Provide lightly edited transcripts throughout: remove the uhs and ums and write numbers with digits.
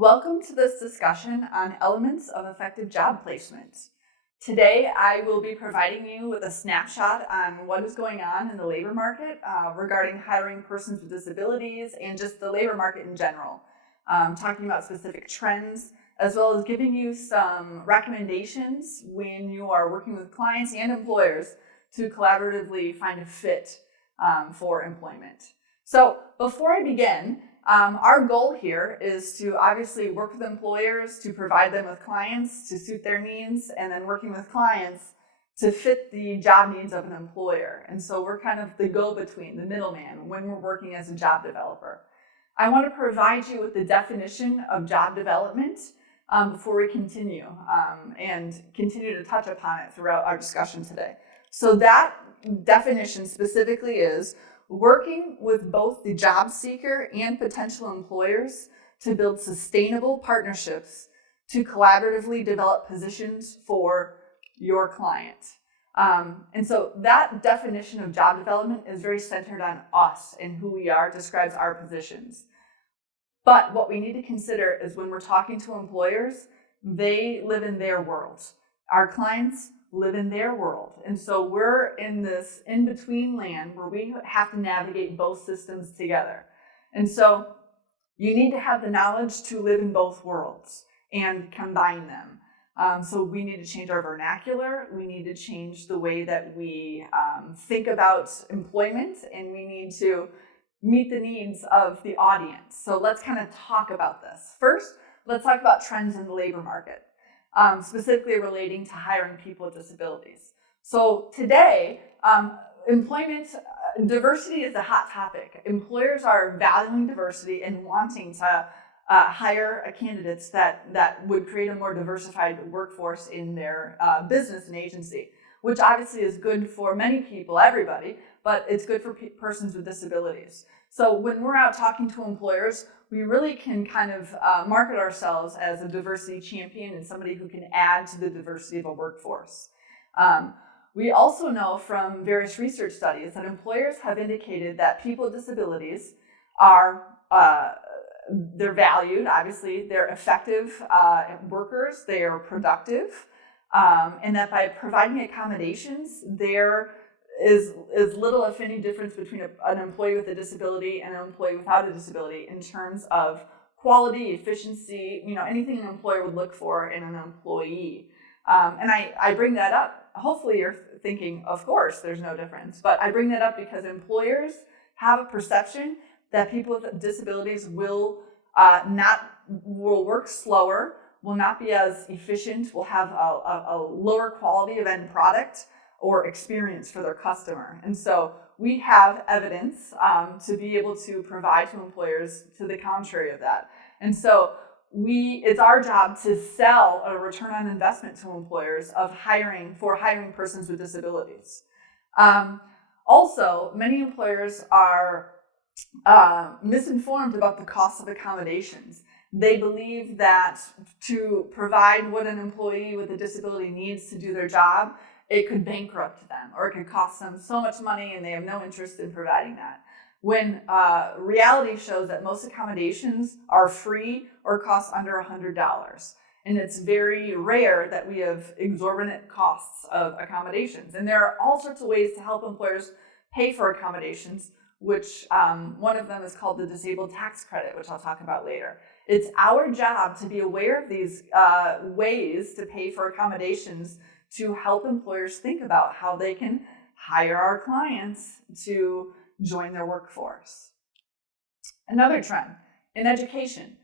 Welcome to this discussion on elements of effective job placement. Today, I will be providing you with a snapshot on what is going on in the labor market regarding hiring persons with disabilities and just the labor market in general. Talking about specific trends, as well as giving you some recommendations when you are working with clients and employers to collaboratively find a fit for employment. So before I begin, our goal here is to obviously work with employers to provide them with clients to suit their needs, and then working with clients to fit the job needs of an employer. And so we're kind of the go-between, the middleman, when we're working as a job developer. I want to provide you with the definition of job development before we continue and continue to touch upon it throughout our discussion today. So that definition specifically is working with both the job seeker and potential employers to build sustainable partnerships to collaboratively develop positions for your client. And so that definition of job development is very centered on us and who we are, describes our positions. But what we need to consider is when we're talking to employers, they live in their world. Our clients live in their world. And so we're in this in-between land where we have to navigate both systems together. And so you need to have the knowledge to live in both worlds and combine them. So we need to change our vernacular, we need to change the way that we think about employment, and we need to meet the needs of the audience. So let's kind of talk about this. First, let's talk about trends in the labor market. Specifically relating to hiring people with disabilities. So today, employment diversity is a hot topic. Employers are valuing diversity and wanting to hire candidates that would create a more diversified workforce in their business and agency, which obviously is good for many people, everybody, but it's good for persons with disabilities. So when we're out talking to employers, we really can kind of market ourselves as a diversity champion and somebody who can add to the diversity of a workforce. We also know from various research studies that employers have indicated that people with disabilities are they're valued. Obviously, they're effective workers, they are productive, and that by providing accommodations, there is little, if any, difference between an employee with a disability and an employee without a disability in terms of quality, efficiency, anything an employer would look for in an employee. And I bring that up. Hopefully you're thinking, of course, there's no difference. But I bring that up because employers have a perception that people with disabilities will work slower, will not be as efficient, will have a lower quality of end product or experience for their customer. And so we have evidence to be able to provide to employers to the contrary of that. And so it's our job to sell a return on investment to employers of hiring persons with disabilities. Also, many employers are misinformed about the cost of accommodations. They believe that to provide what an employee with a disability needs to do their job, it could bankrupt them or it could cost them so much money and they have no interest in providing that. When reality shows that most accommodations are free or cost under $100. And it's very rare that we have exorbitant costs of accommodations. And there are all sorts of ways to help employers pay for accommodations, which one of them is called the disabled tax credit, which I'll talk about later. It's our job to be aware of these ways to pay for accommodations to help employers think about how they can hire our clients to join their workforce. Another trend in education.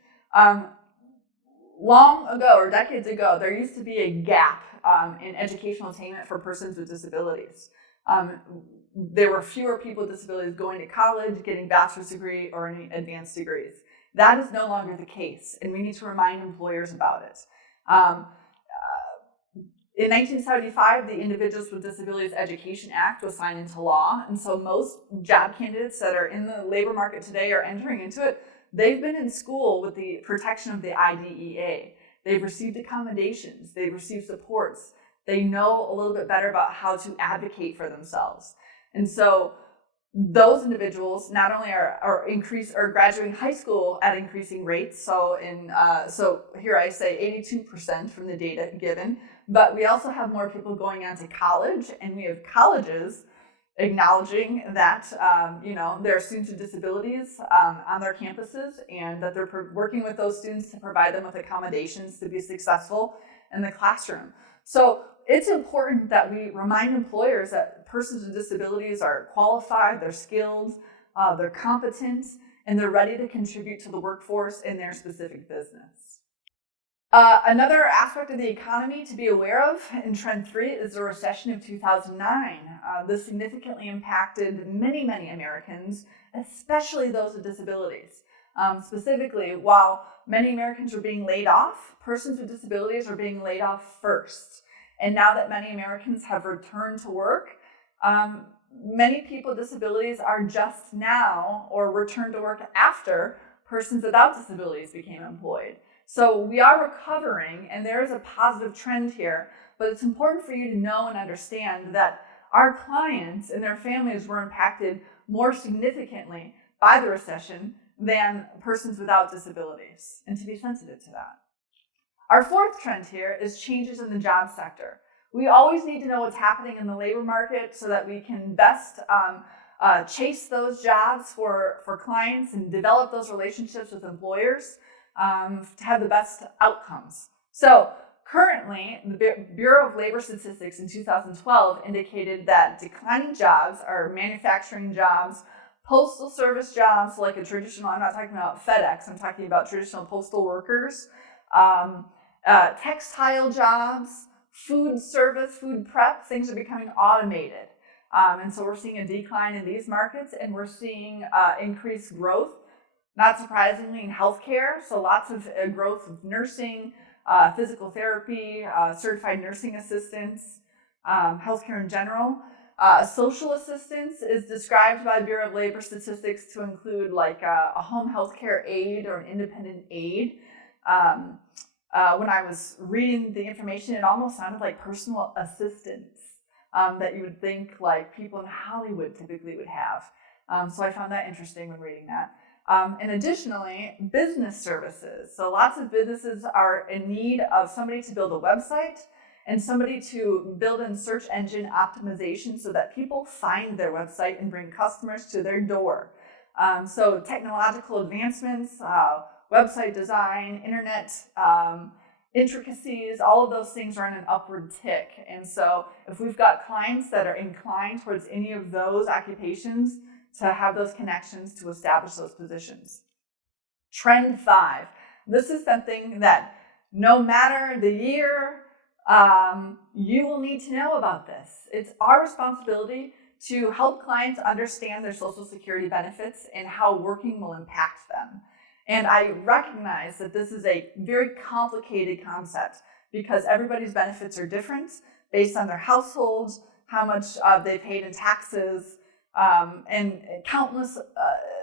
Long ago, or decades ago, there used to be a gap in educational attainment for persons with disabilities. There were fewer people with disabilities going to college, getting a bachelor's degree or any advanced degrees. That is no longer the case, and we need to remind employers about it. In 1975, the Individuals with Disabilities Education Act was signed into law, and so most job candidates that are in the labor market today are entering into it. They've been in school with the protection of the IDEA. They've received accommodations, they've received supports, they know a little bit better about how to advocate for themselves. And so those individuals not only are graduating high school at increasing rates. So here I say 82% from the data given, but we also have more people going on to college, and we have colleges acknowledging that there are students with disabilities on their campuses, and that they're working with those students to provide them with accommodations to be successful in the classroom. So it's important that we remind employers that persons with disabilities are qualified, they're skilled, they're competent, and they're ready to contribute to the workforce in their specific business. Another aspect of the economy to be aware of in Trend 3 is the recession of 2009. This significantly impacted many, many Americans, especially those with disabilities. Specifically, while many Americans were being laid off, persons with disabilities are being laid off first. And now that many Americans have returned to work, many people with disabilities are just now or returned to work after persons without disabilities became employed. So we are recovering, and there is a positive trend here, but it's important for you to know and understand that our clients and their families were impacted more significantly by the recession than persons without disabilities, and to be sensitive to that. Our fourth trend here is changes in the job sector. We always need to know what's happening in the labor market so that we can best chase those jobs for clients and develop those relationships with employers to have the best outcomes. So currently, the Bureau of Labor Statistics in 2012 indicated that declining jobs are manufacturing jobs, postal service jobs, like a traditional, I'm not talking about FedEx, I'm talking about traditional postal workers, textile jobs, food service, food prep, things are becoming automated. And so we're seeing a decline in these markets, and we're seeing increased growth, not surprisingly, in healthcare. So lots of growth of nursing, physical therapy, certified nursing assistants, healthcare in general. Social assistance is described by the Bureau of Labor Statistics to include like a home healthcare aide or an independent aide. When I was reading the information, it almost sounded like personal assistants that you would think like people in Hollywood typically would have. So I found that interesting when reading that. And additionally, business services. So lots of businesses are in need of somebody to build a website and somebody to build in search engine optimization so that people find their website and bring customers to their door. So technological advancements, website design, internet intricacies, all of those things are on an upward tick. And so if we've got clients that are inclined towards any of those occupations, to have those connections to establish those positions. Trend 5. This is something that no matter the year, you will need to know about this. It's our responsibility to help clients understand their Social Security benefits and how working will impact them. And I recognize that this is a very complicated concept because everybody's benefits are different based on their households, how much they paid in taxes, and countless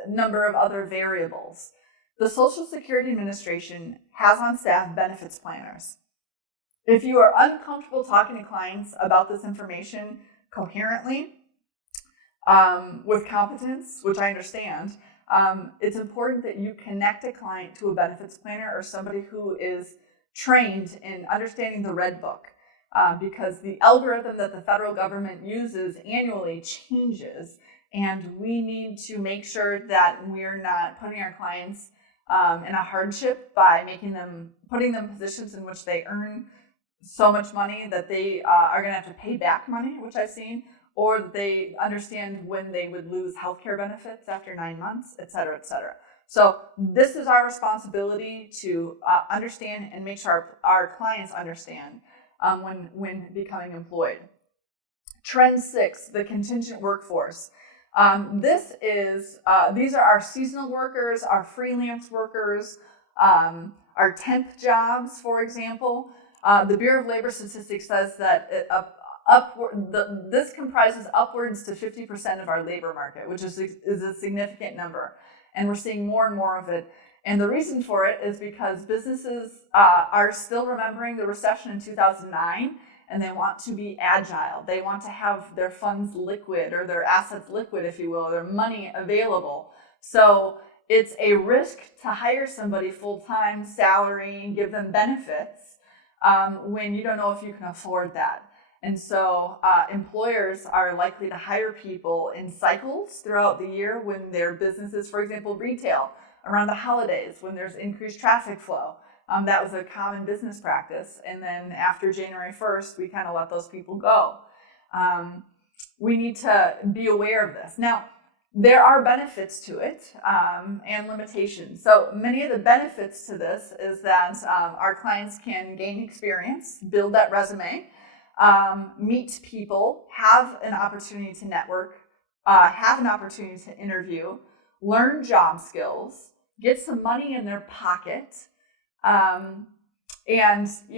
number of other variables. The Social Security Administration has on staff benefits planners. If you are uncomfortable talking to clients about this information coherently, with competence, which I understand, it's important that you connect a client to a benefits planner or somebody who is trained in understanding the Red Book. Because the algorithm that the federal government uses annually changes, and we need to make sure that we're not putting our clients in a hardship by putting them in positions in which they earn so much money that they are going to have to pay back money, which I've seen, or that they understand when they would lose healthcare benefits after 9 months, et cetera, et cetera. So this is our responsibility to understand and make sure our clients understand when becoming employed. Trend 6, the contingent workforce. These are our seasonal workers, our freelance workers, our temp jobs, for example. The Bureau of Labor Statistics says that this comprises upwards to 50% of our labor market, which is a significant number. And we're seeing more and more of it. And the reason for it is because businesses are still remembering the recession in 2009, and they want to be agile. They want to have their funds liquid, or their assets liquid, if you will, their money available. So it's a risk to hire somebody full-time, salary, and give them benefits when you don't know if you can afford that. And so employers are likely to hire people in cycles throughout the year when their businesses, for example, retail, around the holidays, when there's increased traffic flow. That was a common business practice. And then after January 1st, we kind of let those people go. We need to be aware of this. Now, there are benefits to it and limitations. So many of the benefits to this is that our clients can gain experience, build that resume, meet people, have an opportunity to network, have an opportunity to interview, learn job skills, get some money in their pocket, and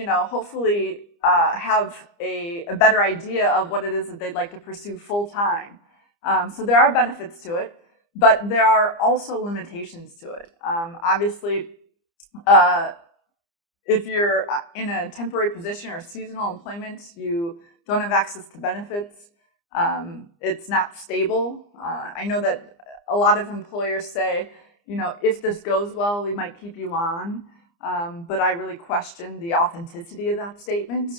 hopefully have a better idea of what it is that they'd like to pursue full time. So there are benefits to it, but there are also limitations to it. Obviously, if you're in a temporary position or seasonal employment, you don't have access to benefits. It's not stable. I know that a lot of employers say, if this goes well, we might keep you on. But I really question the authenticity of that statement.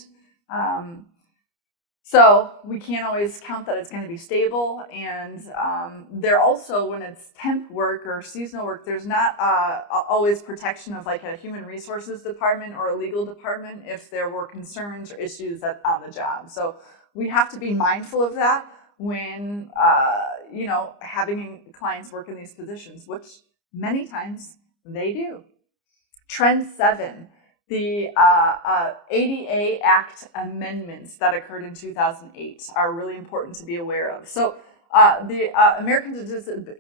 So we can't always count that it's going to be stable. And there also, when it's temp work or seasonal work, there's not always protection of like a human resources department or a legal department if there were concerns or issues on the job. So we have to be mindful of that when, having clients work in these positions, which many times they do. Trend 7. The ADA Act amendments that occurred in 2008 are really important to be aware of. So the American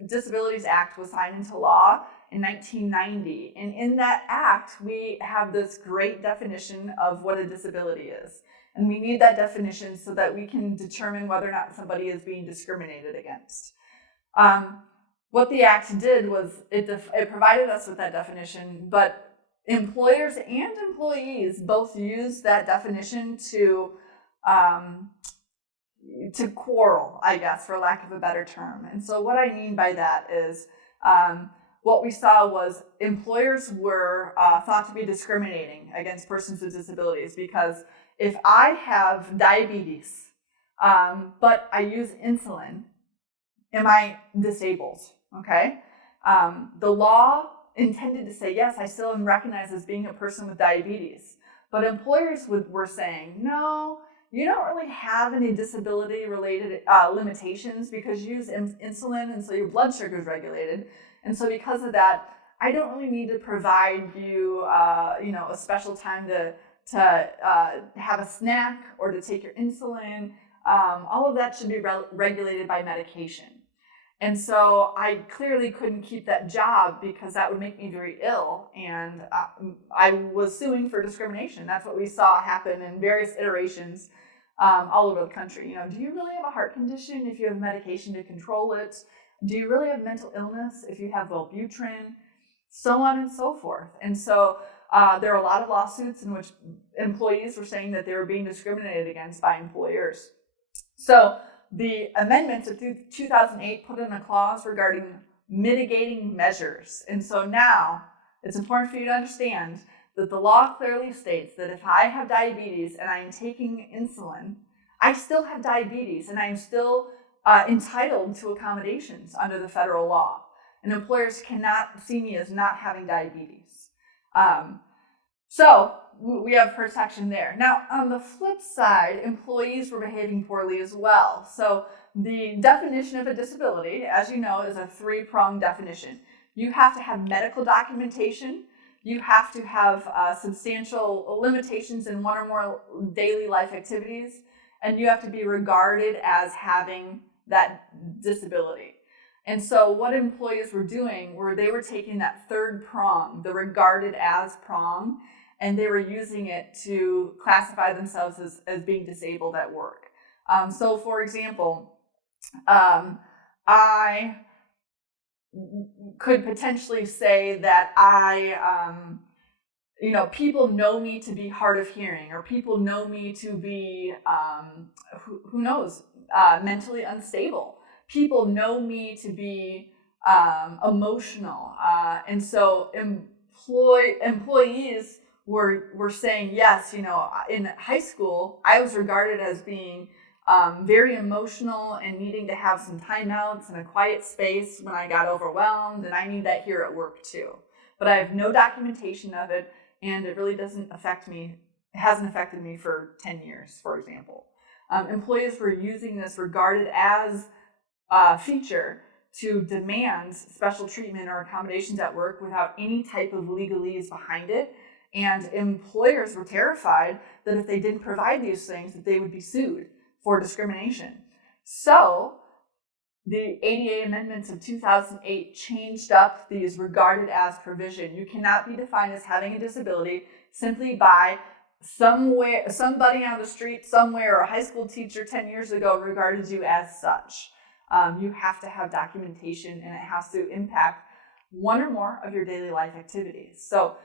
Disabilities Act was signed into law in 1990. And in that act, we have this great definition of what a disability is. And we need that definition so that we can determine whether or not somebody is being discriminated against. What the act did was it provided us with that definition, but employers and employees both use that definition to quarrel, I guess, for lack of a better term. And so what I mean by that is what we saw was employers were thought to be discriminating against persons with disabilities because if I have diabetes, but I use insulin, am I disabled? Okay. The law intended to say, yes, I still am recognized as being a person with diabetes. But employers were saying, no, you don't really have any disability-related limitations because you use insulin, and so your blood sugar is regulated. And so because of that, I don't really need to provide you, a special time to have a snack or to take your insulin. All of that should be regulated by medication. And so I clearly couldn't keep that job because that would make me very ill. And I was suing for discrimination. That's what we saw happen in various iterations all over the country. Do you really have a heart condition if you have medication to control it? Do you really have mental illness if you have Wellbutrin? So on and so forth. And so there are a lot of lawsuits in which employees were saying that they were being discriminated against by employers. So the amendments of 2008 put in a clause regarding mitigating measures. And so now it's important for you to understand that the law clearly states that if I have diabetes and I'm taking insulin, I still have diabetes and I'm still entitled to accommodations under the federal law. And employers cannot see me as not having diabetes. So we have protection there. Now, on the flip side, employees were behaving poorly as well. So the definition of a disability, as you know, is a 3-pronged definition. You have to have medical documentation. You have to have substantial limitations in one or more daily life activities. And you have to be regarded as having that disability. And so what employees were doing were they were taking that 3rd prong, the regarded as prong, and they were using it to classify themselves as being disabled at work. So for example, I could potentially say that I people know me to be hard of hearing, or people know me to be, who knows, mentally unstable. People know me to be emotional. And so employees were saying, yes, in high school, I was regarded as being very emotional and needing to have some timeouts and a quiet space when I got overwhelmed, and I need that here at work too. But I have no documentation of it, and it really doesn't affect me. It hasn't affected me for 10 years, for example. Employees were using this regarded as a feature to demand special treatment or accommodations at work without any type of legalese behind it. And employers were terrified that if they didn't provide these things, that they would be sued for discrimination. So the ADA amendments of 2008 changed up these regarded as provision. You cannot be defined as having a disability simply by somebody on the street somewhere, or a high school teacher 10 years ago regarded you as such. You have to have documentation, and it has to impact one or more of your daily life activities. So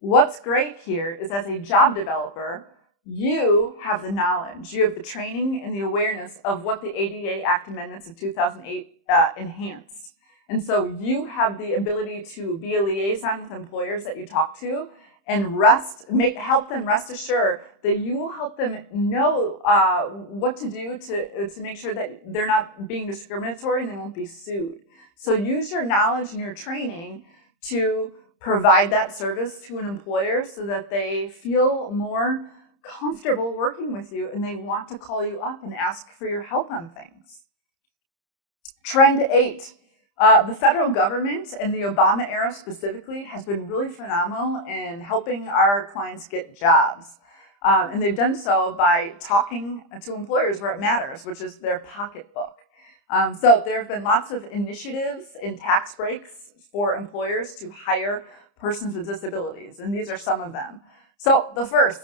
what's great here is, as a job developer, you have the knowledge, you have the training and the awareness of what the ADA Act Amendments of 2008 enhanced. And so you have the ability to be a liaison with employers that you talk to, and help them rest assured that you will help them know what to do to make sure that they're not being discriminatory and they won't be sued. So use your knowledge and your training to provide that service to an employer so that they feel more comfortable working with you and they want to call you up and ask for your help on things. Trend 8. The federal government, and the Obama era specifically, has been really phenomenal in helping our clients get jobs. And they've done so by talking to employers where it matters, which is their pocketbook. So there have been lots of initiatives in tax breaks for employers to hire persons with disabilities, and these are some of them. So the first,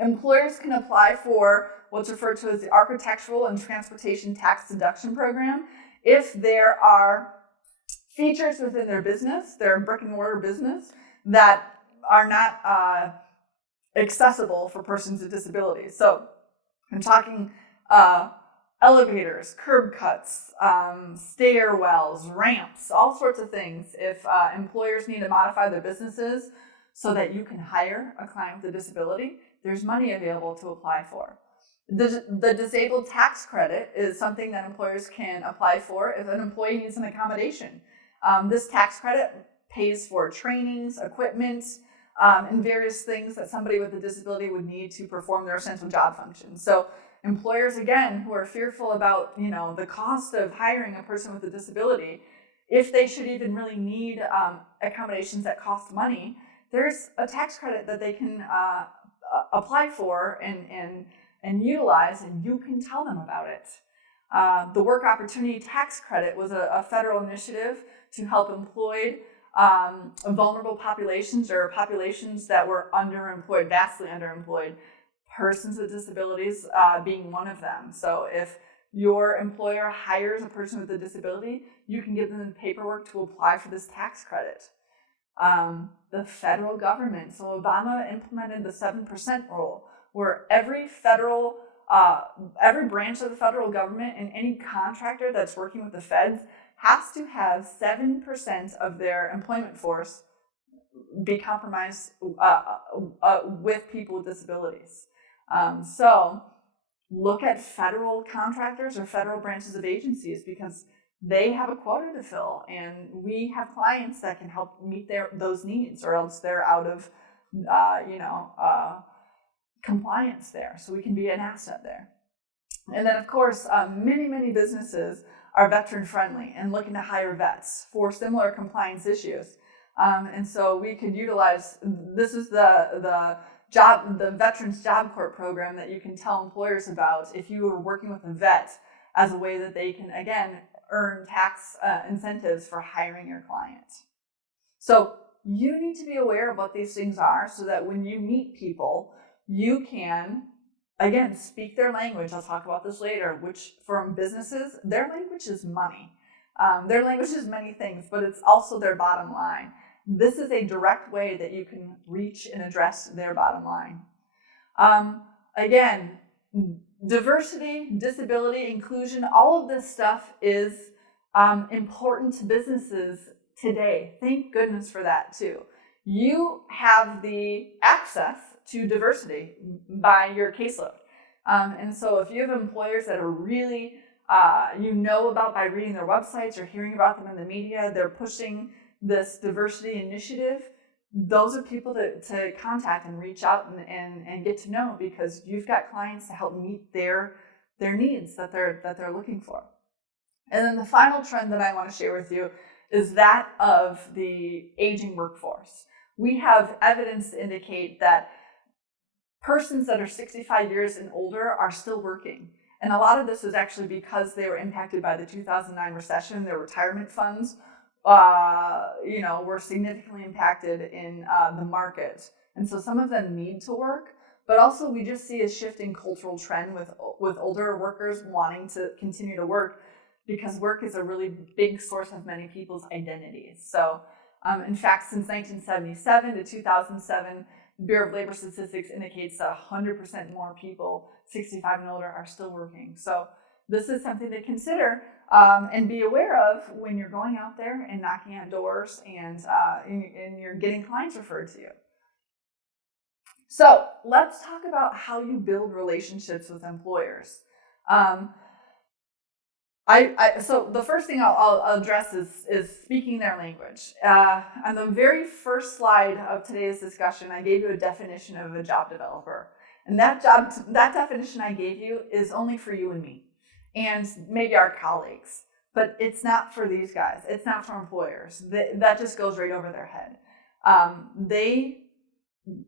employers can apply for what's referred to as the Architectural and Transportation Tax Deduction Program if there are features within their business, their brick and mortar business, that are not accessible for persons with disabilities. So I'm talking elevators, curb cuts, stairwells, ramps, all sorts of things. If employers need to modify their businesses so that you can hire a client with a disability, there's money available to apply for. The disabled tax credit is something that employers can apply for if an employee needs an accommodation. This tax credit pays for trainings, equipment, and various things that somebody with a disability would need to perform their essential job functions. So employers, again, who are fearful about the cost of hiring a person with a disability, if they should even really need accommodations that cost money, there's a tax credit that they can apply for and utilize, and you can tell them about it. The Work Opportunity Tax Credit was a federal initiative to help employed vulnerable populations, or populations that were underemployed, vastly underemployed, persons with disabilities being one of them. So if your employer hires a person with a disability, you can give them the paperwork to apply for this tax credit. The federal government, so Obama implemented the 7% rule, where every branch of the federal government and any contractor that's working with the feds has to have 7% of their employment force be compromised with people with disabilities. So look at federal contractors or federal branches of agencies, because they have a quota to fill, and we have clients that can help meet those needs, or else they're out of compliance there. So we can be an asset there. And then, of course, many businesses are veteran friendly and looking to hire vets for similar compliance issues. And so we could utilize, this is the Veterans Job Corps program that you can tell employers about if you are working with a vet, as a way that they can, again, earn tax incentives for hiring your client. So you need to be aware of what these things are, so that when you meet people, you can, again, speak their language. I'll talk about this later, which from businesses, their language is money. Their language is many things, but it's also their bottom line. This is a direct way that you can reach and address their bottom line. Again, diversity, disability, inclusion, all of this stuff is important to businesses today. Thank goodness for that too. You have the access to diversity by your caseload. And so if you have employers that are really, you know about by reading their websites or hearing about them in the media, they're pushing this diversity initiative, those are people to contact and reach out and get to know, because you've got clients to help meet their needs that they're looking for. And then the final trend that I want to share with you is that of the aging workforce. We have evidence to indicate that persons that are 65 years and older are still working. And a lot of this is actually because they were impacted by the 2009 recession. Their retirement funds were significantly impacted in the market. And so some of them need to work, but also we just see a shift in cultural trend with older workers wanting to continue to work, because work is a really big source of many people's identities. So in fact, since 1977 to 2007, the Bureau of Labor Statistics indicates that 100% more people 65 and older are still working. So this is something to consider and be aware of when you're going out there and knocking at doors and you're getting clients referred to you. So let's talk about how you build relationships with employers. So the first thing I'll address is speaking their language. On the very first slide of today's discussion, I gave you a definition of a job developer. And that definition I gave you is only for you and me, and maybe our colleagues. But it's not for these guys. It's not for employers. That just goes right over their head. They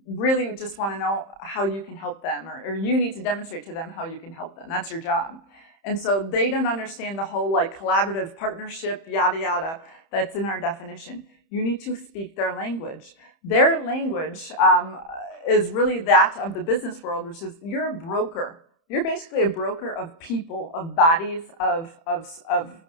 really just want to know how you can help them, or you need to demonstrate to them how you can help them. That's your job. And so they don't understand the whole collaborative partnership, yada, yada, that's in our definition. You need to speak their language. Their language is really that of the business world, which is you're a broker. You're basically a broker of people, of bodies, of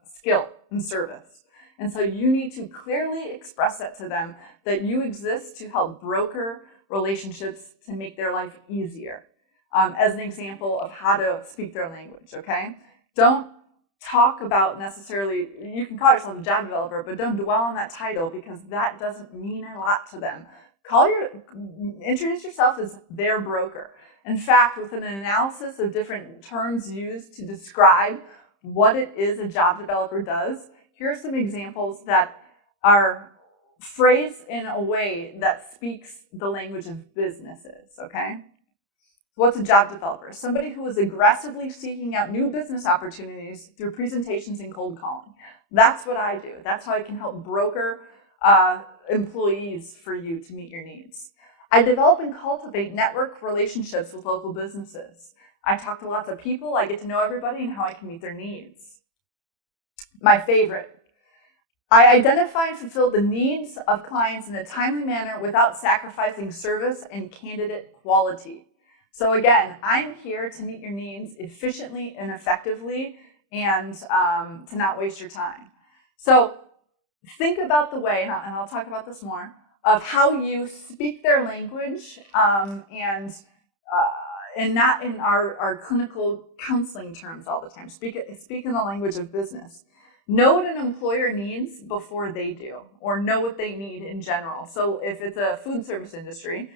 skill and service. And so you need to clearly express that to them, that you exist to help broker relationships to make their life easier. As an example of how to speak their language, okay? Don't talk about necessarily, you can call yourself a job developer, but don't dwell on that title, because that doesn't mean a lot to them. Introduce yourself as their broker. In fact, with an analysis of different terms used to describe what it is a job developer does, here are some examples that are phrased in a way that speaks the language of businesses, okay? What's a job developer? Somebody who is aggressively seeking out new business opportunities through presentations and cold calling. That's what I do. That's how I can help broker employees for you to meet your needs. I develop and cultivate network relationships with local businesses. I talk to lots of people. I get to know everybody and how I can meet their needs. My favorite. I identify and fulfill the needs of clients in a timely manner without sacrificing service and candidate quality. So again, I'm here to meet your needs efficiently and effectively, and to not waste your time. So think about the way, and I'll talk about this more, of how you speak their language, and not in our clinical counseling terms all the time. Speak in the language of business. Know what an employer needs before they do, or know what they need in general. So if it's a food service industry,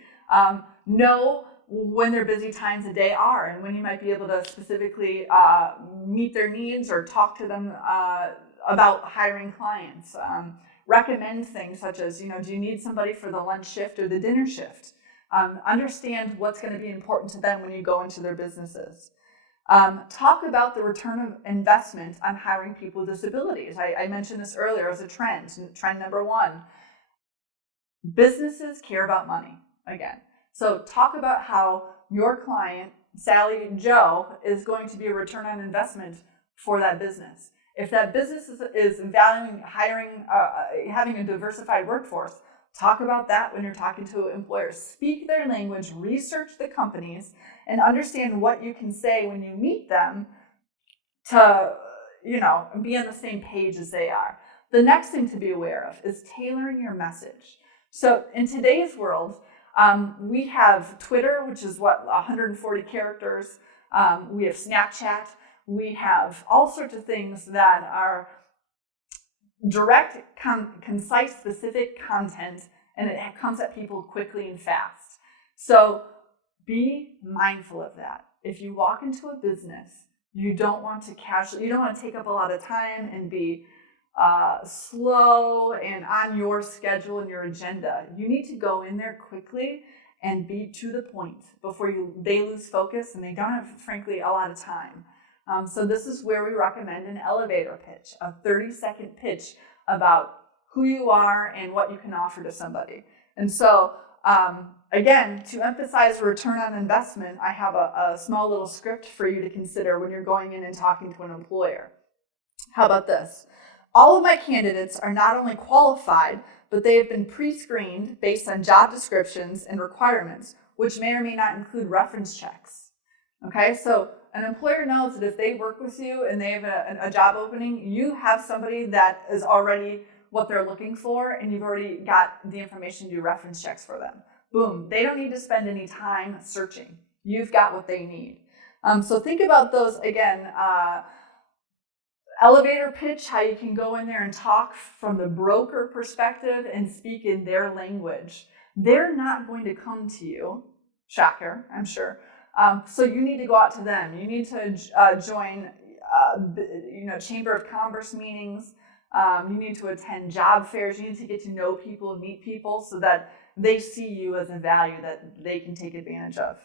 know when their busy times of day are, and when you might be able to specifically meet their needs or talk to them about hiring clients. Recommend things such as, do you need somebody for the lunch shift or the dinner shift? Understand what's going to be important to them when you go into their businesses. Talk about the return of investment on hiring people with disabilities. I mentioned this earlier as a trend. Trend number 1. Businesses care about money, again. So talk about how your client, Sally Joe, is going to be a return on investment for that business. If that business is valuing hiring, having a diversified workforce, talk about that when you're talking to employers. Speak their language, research the companies, and understand what you can say when you meet them to, be on the same page as they are. The next thing to be aware of is tailoring your message. So in today's world, we have Twitter, which is 140 characters. We have Snapchat. We have all sorts of things that are direct, concise, specific content, and it comes at people quickly and fast. So be mindful of that. If you walk into a business, you don't want to take up a lot of time and be slow and on your schedule and your agenda. You need to go in there quickly and be to the point before they lose focus and they don't have, frankly, a lot of time. So this is where we recommend an elevator pitch, a 30-second pitch about who you are and what you can offer to somebody. And so, again, to emphasize return on investment, I have a small little script for you to consider when you're going in and talking to an employer. How about this? All of my candidates are not only qualified, but they have been pre-screened based on job descriptions and requirements, which may or may not include reference checks. Okay, so an employer knows that if they work with you and they have a job opening, you have somebody that is already what they're looking for, and you've already got the information to do reference checks for them. Boom, they don't need to spend any time searching. You've got what they need. So think about those again. Elevator pitch, how you can go in there and talk from the broker perspective and speak in their language. They're not going to come to you, shocker, I'm sure. So you need to go out to them. You need to join, Chamber of Commerce meetings. You need to attend job fairs. You need to get to know people and meet people so that they see you as a value that they can take advantage of.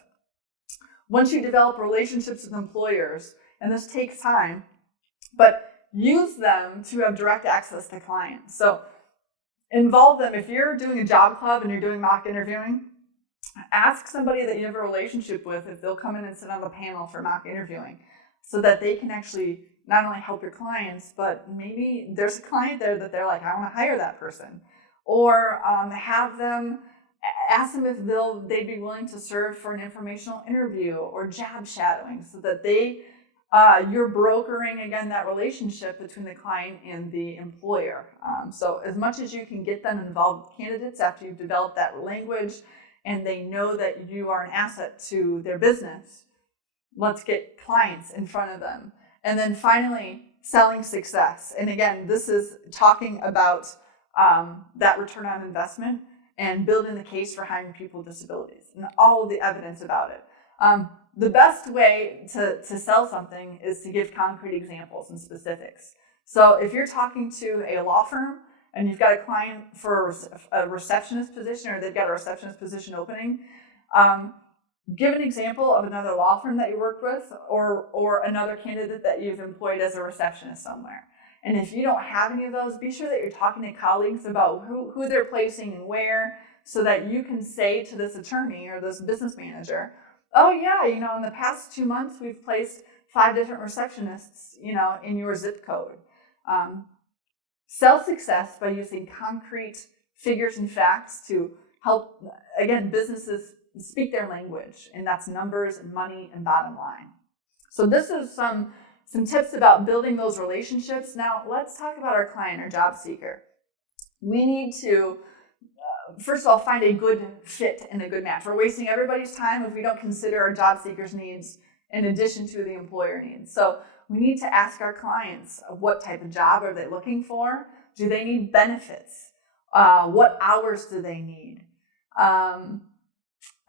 Once you develop relationships with employers, and this takes time, but use them to have direct access to clients. So involve them. If you're doing a job club and you're doing mock interviewing, ask somebody that you have a relationship with if they'll come in and sit on the panel for mock interviewing so that they can actually not only help your clients, but maybe there's a client there that they're like, I want to hire that person. Or have them, ask them if they'd be willing to serve for an informational interview or job shadowing so that you're brokering, again, that relationship between the client and the employer. So as much as you can get them involved with candidates after you've developed that language and they know that you are an asset to their business, let's get clients in front of them. And then finally, selling success. And again, this is talking about that return on investment and building the case for hiring people with disabilities and all of the evidence about it. The best way to sell something is to give concrete examples and specifics. So if you're talking to a law firm and you've got a client for a receptionist position or they've got a receptionist position opening, give an example of another law firm that you worked with or another candidate that you've employed as a receptionist somewhere. And if you don't have any of those, be sure that you're talking to colleagues about who they're placing and where so that you can say to this attorney or this business manager, oh yeah, in the past 2 months, we've placed 5 different receptionists, in your zip code. Sell success by using concrete figures and facts to help, again, businesses speak their language, and that's numbers and money and bottom line. So this is some tips about building those relationships. Now let's talk about our client or job seeker. We need to, first of all, find a good fit and a good match. We're wasting everybody's time if we don't consider our job seekers' needs in addition to the employer needs. So we need to ask our clients, what type of job are they looking for? Do they need benefits? What hours do they need?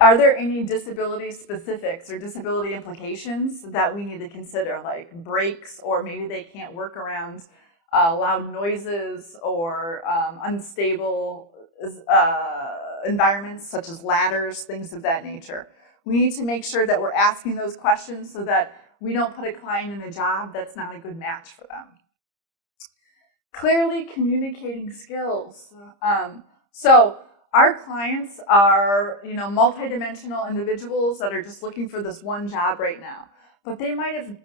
Are there any disability specifics or disability implications that we need to consider, like breaks, or maybe they can't work around loud noises or unstable environments such as ladders, things of that nature? We need to make sure that we're asking those questions so that we don't put a client in a job that's not a good match for them. Clearly communicating skills. So our clients are, multidimensional individuals that are just looking for this one job right now. But they might have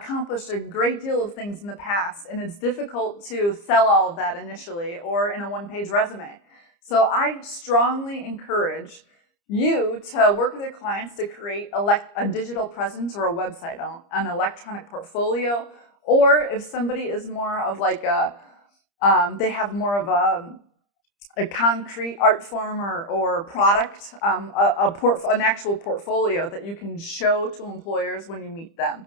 accomplished a great deal of things in the past, and it's difficult to sell all of that initially or in a one-page resume. So I strongly encourage you to work with your clients to create a digital presence or a website, an electronic portfolio, or if somebody is more of like a They have more of a concrete art form or product, an actual portfolio that you can show to employers when you meet them.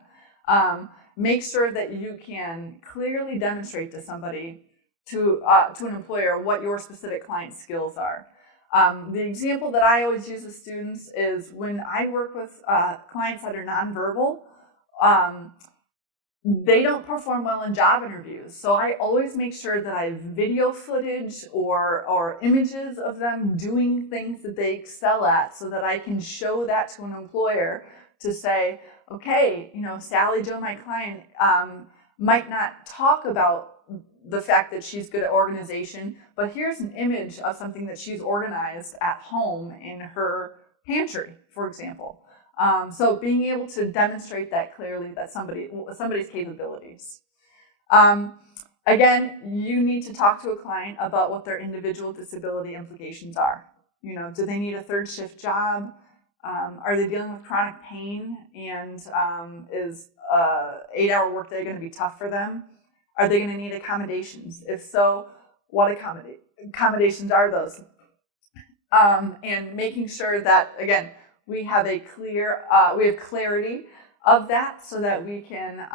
Make sure that you can clearly demonstrate to somebody, to an employer, what your specific client skills are. The example that I always use with students is when I work with clients that are nonverbal, they don't perform well in job interviews. So I always make sure that I have video footage or images of them doing things that they excel at, so that I can show that to an employer to say, okay, Sally Joe, my client, might not talk about the fact that she's good at organization, but here's an image of something that she's organized at home in her pantry, for example. So being able to demonstrate that clearly, that somebody's capabilities. Again, you need to talk to a client about what their individual disability implications are. Do they need a third shift job? Are they dealing with chronic pain? And is an 8-hour workday going to be tough for them? Are they going to need accommodations? If so, what accommodations are those? And making sure that, again, we have clarity of that, so that we can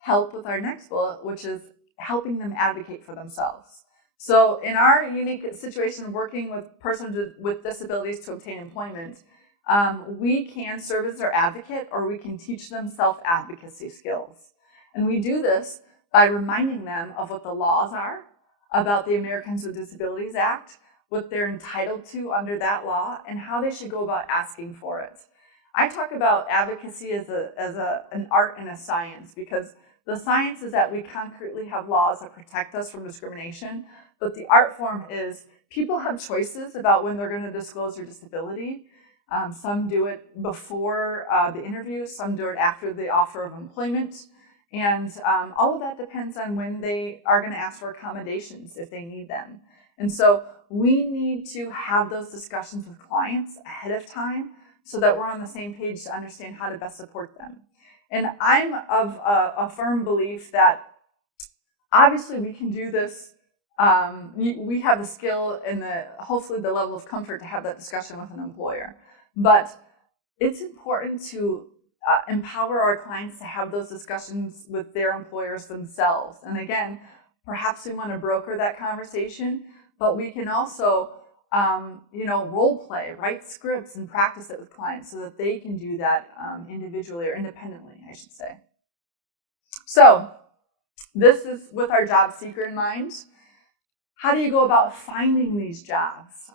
help with our next bullet, which is helping them advocate for themselves. So in our unique situation, working with persons with disabilities to obtain employment, we can serve as their advocate, or we can teach them self-advocacy skills. And we do this by reminding them of what the laws are about the Americans with Disabilities Act, what they're entitled to under that law, and how they should go about asking for it. I talk about advocacy as an art and a science, because the science is that we concretely have laws that protect us from discrimination, but the art form is people have choices about when they're going to disclose their disability. Some do it before the interview, some do it after the offer of employment, and all of that depends on when they are going to ask for accommodations if they need them. And so we need to have those discussions with clients ahead of time, so that we're on the same page to understand how to best support them. And I'm of a firm belief that obviously we can do this. We have the skill and hopefully the level of comfort to have that discussion with an employer. But it's important to empower our clients to have those discussions with their employers themselves. And again, perhaps we want to broker that conversation, but we can also role play, write scripts and practice it with clients, so that they can do that individually or independently, I should say. So this is with our job seeker in mind. How do you go about finding these jobs?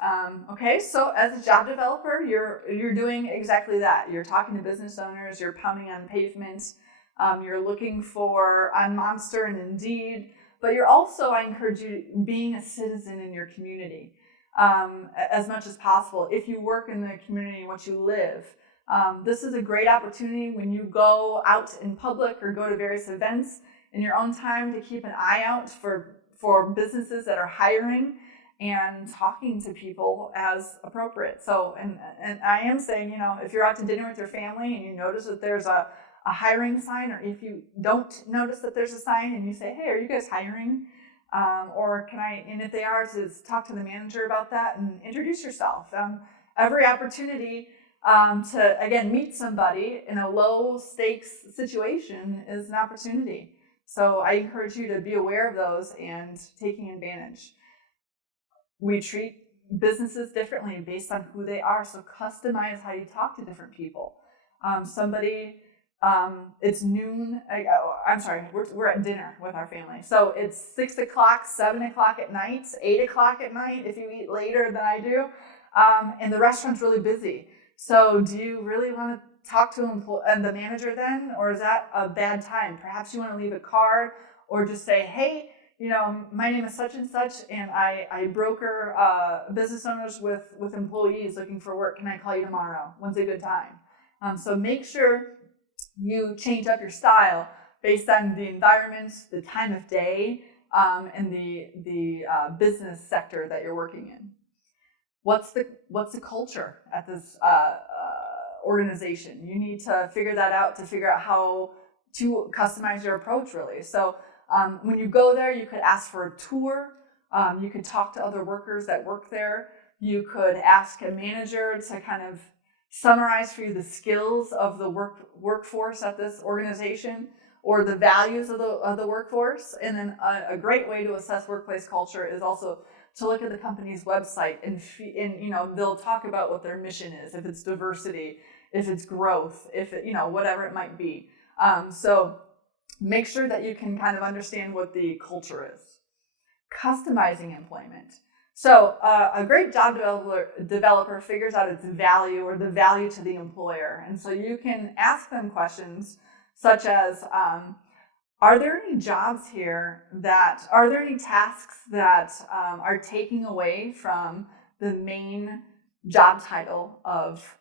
Okay, so as a job developer, you're doing exactly that. You're talking to business owners, you're pounding on pavements, you're looking on Monster and Indeed, but you're also, I encourage you, being a citizen in your community as much as possible. If you work in the community in which you live, this is a great opportunity when you go out in public or go to various events in your own time to keep an eye out for businesses that are hiring and talking to people as appropriate. So, and I am saying, if you're out to dinner with your family and you notice that there's a hiring sign, or if you don't notice that there's a sign and you say, hey, are you guys hiring? Or and if they are, to talk to the manager about that and introduce yourself. Every opportunity to, again, meet somebody in a low stakes situation is an opportunity. So I encourage you to be aware of those and taking advantage. We treat businesses differently based on who they are, so customize how you talk to different people. It's noon. We're at dinner with our family. So it's 6 o'clock, 7 o'clock at night, 8 o'clock at night if you eat later than I do. And the restaurant's really busy. So do you really want to talk to the manager then, or is that a bad time? Perhaps you want to leave a card, or just say, hey, my name is such and such, and I broker business owners with employees looking for work. Can I call you tomorrow? When's a good time? So make sure you change up your style based on the environment, the time of day, and the business sector that you're working in. What's the culture at this organization? You need to figure that out to figure out how to customize your approach, really. So when you go there, you could ask for a tour. You could talk to other workers that work there. You could ask a manager to kind of summarize for you the skills of the workforce at this organization or the values of the workforce. And then a great way to assess workplace culture is also to look at the company's website and they'll talk about what their mission is, if it's diversity, if it's growth, if it, whatever it might be. So make sure that you can kind of understand what the culture is. Customizing employment. So a great job developer figures out its value or the value to the employer. And so you can ask them questions such as, are there any jobs here are there any tasks that are taking away from the main job title of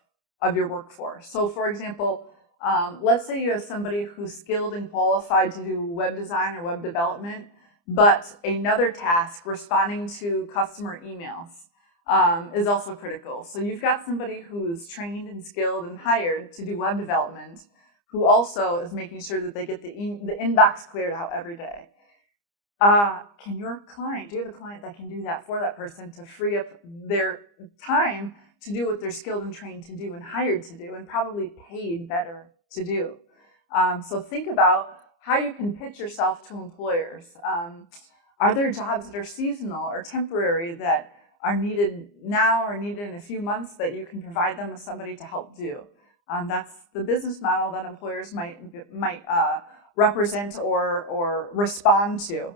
your workforce? So for example, let's say you have somebody who's skilled and qualified to do web design or web development, but another task, responding to customer emails, is also critical. So you've got somebody who's trained and skilled and hired to do web development, who also is making sure that they get the inbox cleared out every day. Do you have a client that can do that for that person to free up their time to do what they're skilled and trained to do and hired to do and probably paid better to do? So think about how you can pitch yourself to employers. Are there jobs that are seasonal or temporary that are needed now or needed in a few months that you can provide them with somebody to help do? That's the business model that employers might represent or respond to.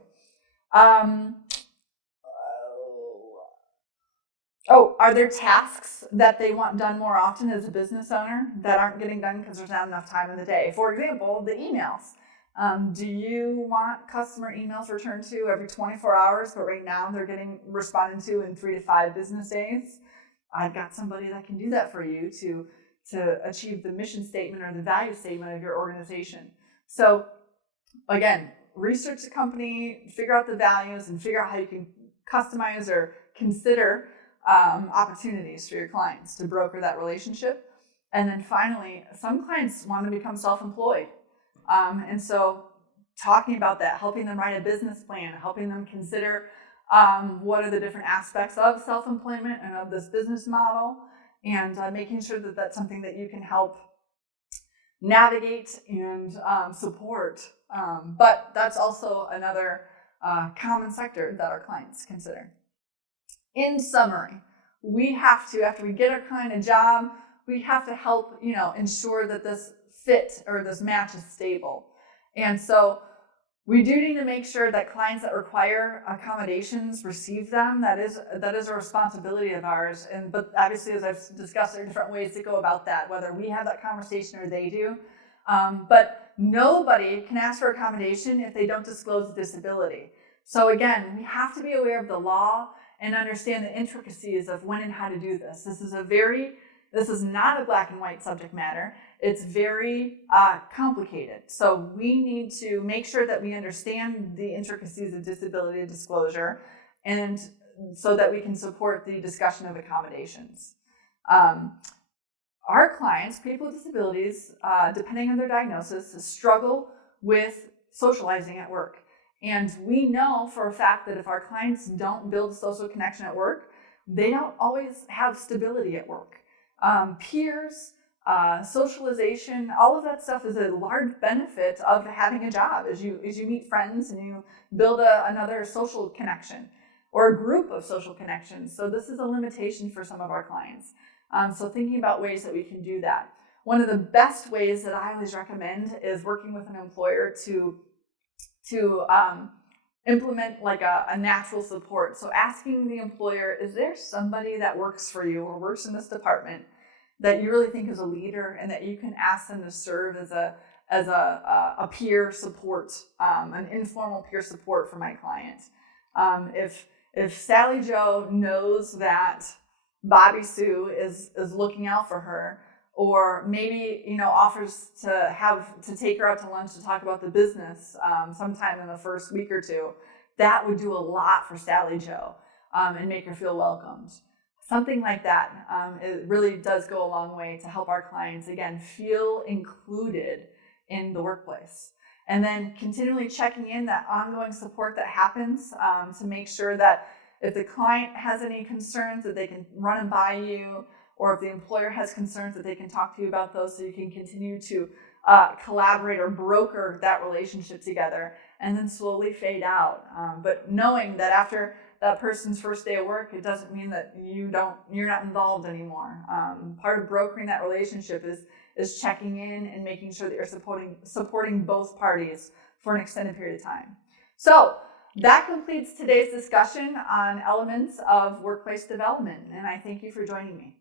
Are there tasks that they want done more often as a business owner that aren't getting done because there's not enough time in the day? For example, the emails. Do you want customer emails returned to every 24 hours, but right now they're getting responded to in 3 to 5 business days? I've got somebody that can do that for you to achieve the mission statement or the value statement of your organization. So again, research the company, figure out the values, and figure out how you can customize or consider opportunities for your clients to broker that relationship. And then finally, some clients want to become self-employed. And so talking about that, helping them write a business plan, helping them consider what are the different aspects of self-employment and of this business model, and making sure that that's something that you can help navigate and support. But that's also another common sector that our clients consider. In summary, we have to, after we get our client a job, we have to help, ensure that this fit or this match is stable. And so we do need to make sure that clients that require accommodations receive them. That is a responsibility of ours. But obviously, as I've discussed, there are different ways to go about that, whether we have that conversation or they do. But nobody can ask for accommodation if they don't disclose a disability. So again, we have to be aware of the law and understand the intricacies of when and how to do this. This is not a black and white subject matter. It's very complicated. So we need to make sure that we understand the intricacies of disability disclosure, and so that we can support the discussion of accommodations. Our clients, people with disabilities, depending on their diagnosis, struggle with socializing at work. And we know for a fact that if our clients don't build a social connection at work, they don't always have stability at work. Peers, socialization, all of that stuff is a large benefit of having a job as you meet friends and you build another social connection or a group of social connections. So this is a limitation for some of our clients. So thinking about ways that we can do that. One of the best ways that I always recommend is working with an employer to implement like a natural support. So asking the employer, is there somebody that works for you or works in this department that you really think is a leader and that you can ask them to serve as a peer support, an informal peer support for my client? If Sally Joe knows that Bobby Sue is looking out for her, or maybe offers to take her out to lunch to talk about the business sometime in the first week or two, that would do a lot for Sally Joe and make her feel welcomed. Something like that, it really does go a long way to help our clients, again, feel included in the workplace. and then continually checking in that ongoing support that happens to make sure that if the client has any concerns that they can run them by you, or if the employer has concerns that they can talk to you about those, so you can continue to collaborate or broker that relationship together, and then slowly fade out. But knowing that after that person's first day of work, it doesn't mean that you're not involved anymore. Part of brokering that relationship is checking in and making sure that you're supporting both parties for an extended period of time. So that completes today's discussion on elements of workplace development, and I thank you for joining me.